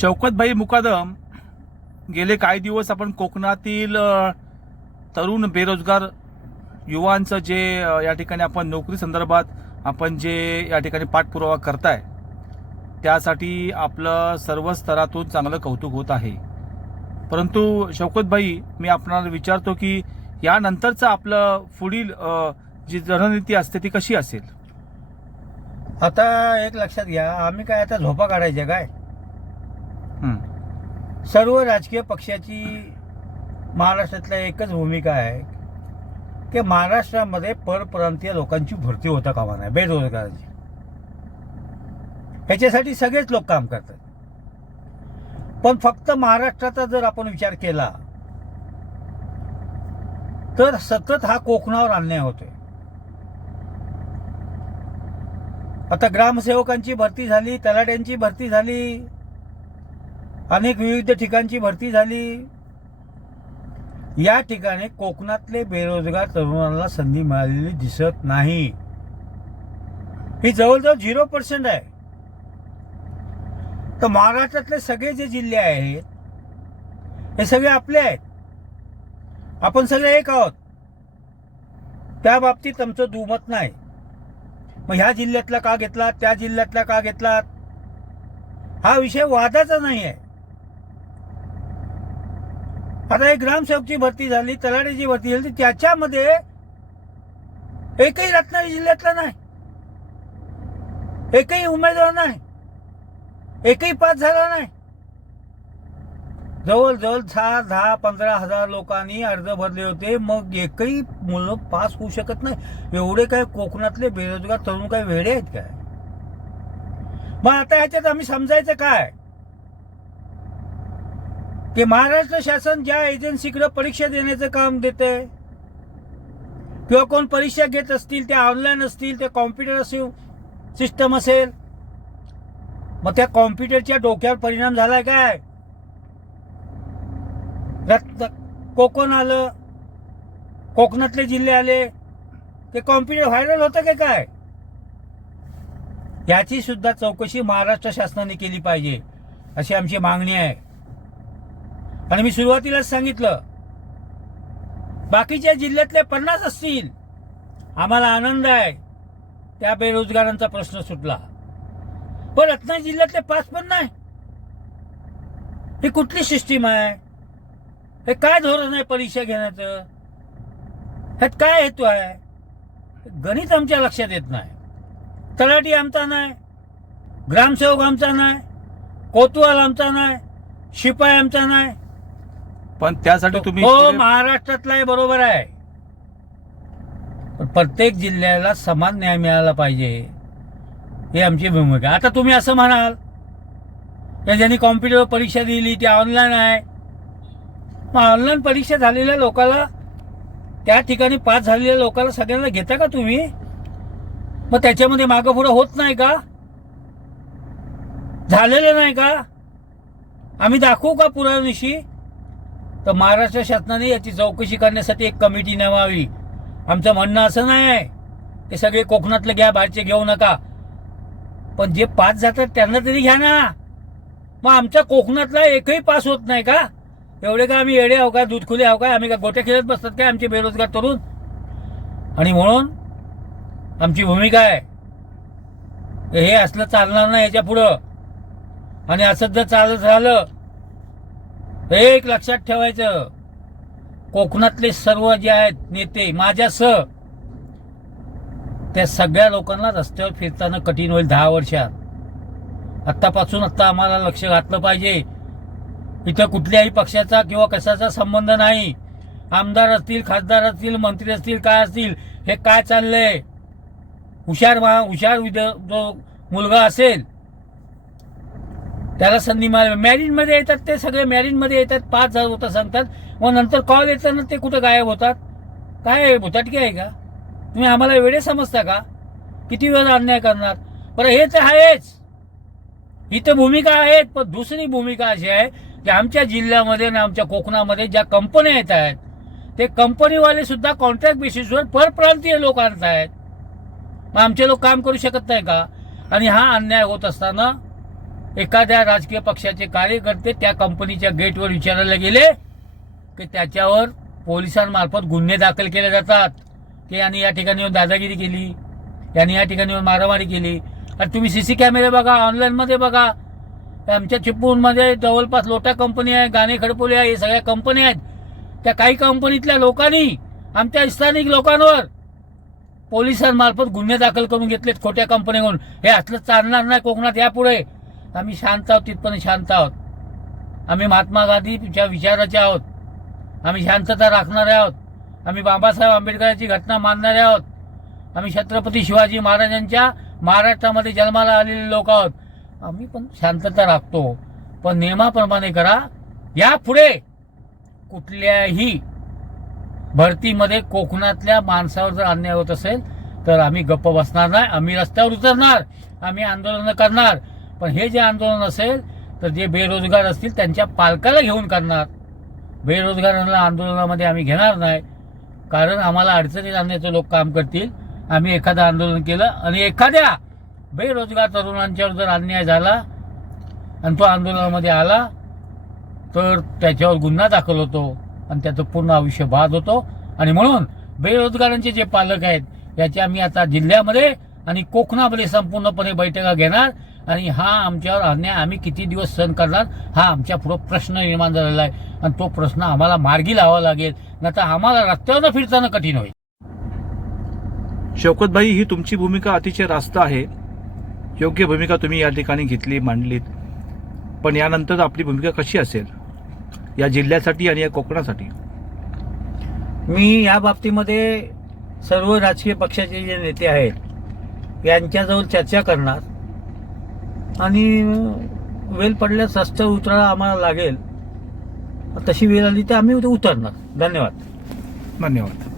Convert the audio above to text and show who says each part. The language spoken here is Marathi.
Speaker 1: शौकतभाई मुकादम गेले काही दिवस आपण कोकणातील तरुण बेरोजगार युवांचं जे या ठिकाणी आपण नोकरी संदर्भात आपण जे या ठिकाणी पाठपुरावा करताय त्यासाठी आपलं सर्व स्तरातून चांगलं कौतुक होत आहे. परंतु शौकतभाई मी आपणाला विचारतो की यानंतरचं आपलं पुढील जी रणनीती असते ती कशी असेल?
Speaker 2: आता एक लक्षात घ्या आम्ही काय आता झोपा काढायच्या काय? सर्व राजकीय पक्षाची महाराष्ट्रातल्या एकच भूमिका आहे की महाराष्ट्रामध्ये परप्रांतीय लोकांची भरती होता कामा नाही बेरोजगारांची. ह्याच्यासाठी सगळेच लोक काम करतात. पण फक्त महाराष्ट्राचा जर आपण विचार केला तर सतत हा कोकणावर अन्याय होतोय. आता ग्रामसेवकांची भरती झाली तलाट्यांची भरती झाली अनेक विविध ठिकाणची भरती झाली. या ठिकाणी कोकणातले बेरोजगार तरुणांना संधी मिळालेली दिसत नाही. ही जवळजवळ झिरो पर्सेंट आहे. तर महाराष्ट्रातले सगळे जे जिल्हे आहेत हे सगळे आपले आहेत. आपण सगळे एक आहोत. त्या बाबतीत आमचं दुमत नाही. मग ह्या जिल्ह्यातला का घेतला त्या जिल्ह्यातला का घेतला हा विषय वादाचा नाही आहे आता एक ग्रामसेवकची भरती झाली तलाठीची भरती झाली त्याच्यामध्ये एकही रत्नागिरी जिल्ह्यातला नाही. एकही उमेदवार नाही. एकही पास झाला नाही. जवळजवळ सहा दहा पंधरा हजार लोकांनी अर्ज भरले होते. मग एकही मुलं पास होऊ शकत नाही. एवढे काय कोकणातले बेरोजगार तरुण काय वेडे आहेत काय? मग आता ह्याच्यात आम्ही समजायचं काय? की महाराष्ट्र शासन ज्या एजन्सीकडे परीक्षा देण्याचं काम देते किंवा कोण परीक्षा घेत असतील त्या ऑनलाईन असतील ते कॉम्प्युटर असेल सिस्टम असेल मग त्या कॉम्प्युटरच्या डोक्यावर परिणाम झालाय काय? रक्त कोकण आलं कोकणातले जिल्हे आले ते कॉम्प्युटर व्हायरल होतं का काय? याची सुद्धा चौकशी महाराष्ट्र शासनाने केली पाहिजे अशी आमची मागणी आहे. आणि मी सुरुवातीलाच सांगितलं बाकीच्या जिल्ह्यातले पन्नास असतील. आम्हाला आनंद आहे. त्या बेरोजगारांचा प्रश्न सुटला. पण रत्नागिरी जिल्ह्यातले पाच पण नाही. ही कुठली सिस्टीम आहे? हे काय धोरण आहे परीक्षा घेण्याचं? ह्यात काय हेतू आहे? गणित आमच्या लक्षात येत नाही. तलाठी आमचा नाही. ग्रामसेवक आमचा नाही. कोतवाल आमचा नाही. शिपाई आमचा नाही.
Speaker 1: पण त्यासाठी तुम्ही
Speaker 2: हो महाराष्ट्रातला आहे बरोबर आहे. पण प्रत्येक जिल्ह्याला समान न्याय मिळाला पाहिजे ही आमची भूमिका. आता तुम्ही असं म्हणाल या ज्यांनी कॉम्प्युटरवर परीक्षा दिली ती ऑनलाईन आहे. मग ऑनलाईन परीक्षा झालेल्या लोकाला त्या ठिकाणी पास झालेल्या लोकांना सगळ्यांना घेता का तुम्ही? मग त्याच्यामध्ये मागं पुढं होत नाही का? झालेलं नाही का? आम्ही दाखवू का पुराव्यानिशी तर महाराष्ट्र शासनाने याची चौकशी करण्यासाठी एक कमिटी नेमावी. आमचं म्हणणं असं नाही आहे. ते सगळे कोकणातले घ्या बाहेरचे घेऊ नका. पण जे पास जातात त्यांना तरी घ्या ना. मग आमच्या कोकणातला एकही पास होत नाही का? एवढे का आम्ही येडे आहो का दूध खुले आहो का? आम्ही का गोट्या खेळत बसतात काय आमचे बेरोजगार तरुण? आणि म्हणून आमची भूमिका आहे. हे असलं चालणार नाही याच्या पुढं. आणि असं जर चालत राहिलं एक लक्षात ठेवायचं. कोकणातले सर्व जे आहेत नेते माझ्यासह त्या सगळ्या लोकांना रस्त्यावर फिरताना कठीण होईल दहा वर्षात. आत्तापासून आत्ता आम्हाला लक्ष घातलं पाहिजे. इथं कुठल्याही पक्षाचा किंवा कशाचा संबंध नाही. आमदार असतील खासदार असतील मंत्री असतील काय असतील हे काय चाललंय? हुशार मा हुशार विद जो मुलगा असेल त्याला संधी मिळाली. मॅरिनमध्ये येतात ते सगळे मॅरिनमध्ये येतात पाच हजार होता सांगतात. व नंतर कॉल येताना ते कुठं गायब होतात? काय भुताटकी आहे का? तुम्ही आम्हाला वेळे समजता का? किती वेळ अन्याय करणार? बरं हे तर आहेच. इथं भूमिका आहेत पण दुसरी भूमिका अशी आहे की आमच्या जिल्ह्यामध्ये आणि आमच्या कोकणामध्ये ज्या कंपन्या येत आहेत ते कंपनीवाले सुद्धा कॉन्ट्रॅक्ट बेसिसवर परप्रांतीय लोक आणत आहेत मग आमचे लोक काम करू शकत नाही का? आणि हा अन्याय होत असताना एखाद्या राजकीय पक्षाचे कार्यकर्ते त्या कंपनीच्या गेटवर विचारायला गेले की त्याच्यावर पोलिसांमार्फत गुन्हे दाखल केले जातात. की यांनी या ठिकाणी दादागिरी केली. यांनी या ठिकाणी मारामारी केली. आणि तुम्ही सी सी कॅमेरे बघा ऑनलाईनमध्ये बघा. आमच्या चिपळूणमध्ये जवळपास लोटा कंपनी आहे गाणे खडपोले आहे हे सगळ्या कंपन्या आहेत. त्या काही कंपनीतल्या लोकांनी आमच्या स्थानिक लोकांवर पोलिसांमार्फत गुन्हे दाखल करून घेतलेत खोट्या कंपनीकडून. हे असलं चालणार नाही कोकणात यापुढे. आम्ही शांत आहोत तिथपर्यंत शांत आहोत. आम्ही महात्मा गांधीच्या विचाराचे आहोत. आम्ही शांतता राखणारे आहोत. आम्ही बाबासाहेब आंबेडकरांची घटना मानणारे आहोत. आम्ही छत्रपती शिवाजी महाराजांच्या महाराष्ट्रामध्ये जन्माला आलेले लोक आहोत. आम्ही पण शांतता राखतो. पण नियमाप्रमाणे करा. यापुढे कुठल्याही भरतीमध्ये कोकणातल्या माणसावर जर अन्याय होत असेल तर आम्ही गप्प बसणार नाही. आम्ही रस्त्यावर उतरणार. आम्ही आंदोलनं करणार. पण हे जे आंदोलन असेल तर जे बेरोजगार असतील त्यांच्या पालकाला घेऊन करणार. बेरोजगारांना आंदोलनामध्ये आम्ही घेणार नाही. कारण आम्हाला अडचणीत आणण्याचे लोक काम करतील. आम्ही एखादं आंदोलन केलं आणि एखाद्या बेरोजगार तरुणांच्यावर जर अन्याय झाला आणि तो आंदोलनामध्ये आला तर त्याच्यावर गुन्हा दाखल होतो आणि त्याचं पूर्ण आयुष्य बाद होतो. आणि म्हणून बेरोजगारांचे जे पालक आहेत याची आम्ही आता जिल्ह्यामध्ये आणि कोकणामध्ये संपूर्णपणे बैठका घेणार. आणि हा आमच्यावर अन्याय आम्ही किती दिवस सहन करणार? हा आमच्या पुढं प्रश्न निर्माण झालेला आहे. आणि तो प्रश्न आम्हाला मार्गी लावावा लागेल. नाही तर आम्हाला रस्त्यावर फिरताना कठीण होईल.
Speaker 1: शौकतभाई ही तुमची भूमिका अतिशय रास्त आहे. योग्य भूमिका तुम्ही या ठिकाणी घेतली मांडलीत. पण यानंतर आपली भूमिका कशी असेल? या जिल्ह्यासाठी आणि या कोकणासाठी.
Speaker 2: मी या बाबतीमध्ये सर्व राजकीय पक्षाचे जे नेते आहेत यांच्याजवळ चर्चा करणार. आणि वेल पडल्यास रस्त्यावर उतरायला आम्हाला लागेल. तशी वेळ आली तर आम्ही उतरणार. धन्यवाद.
Speaker 1: धन्यवाद.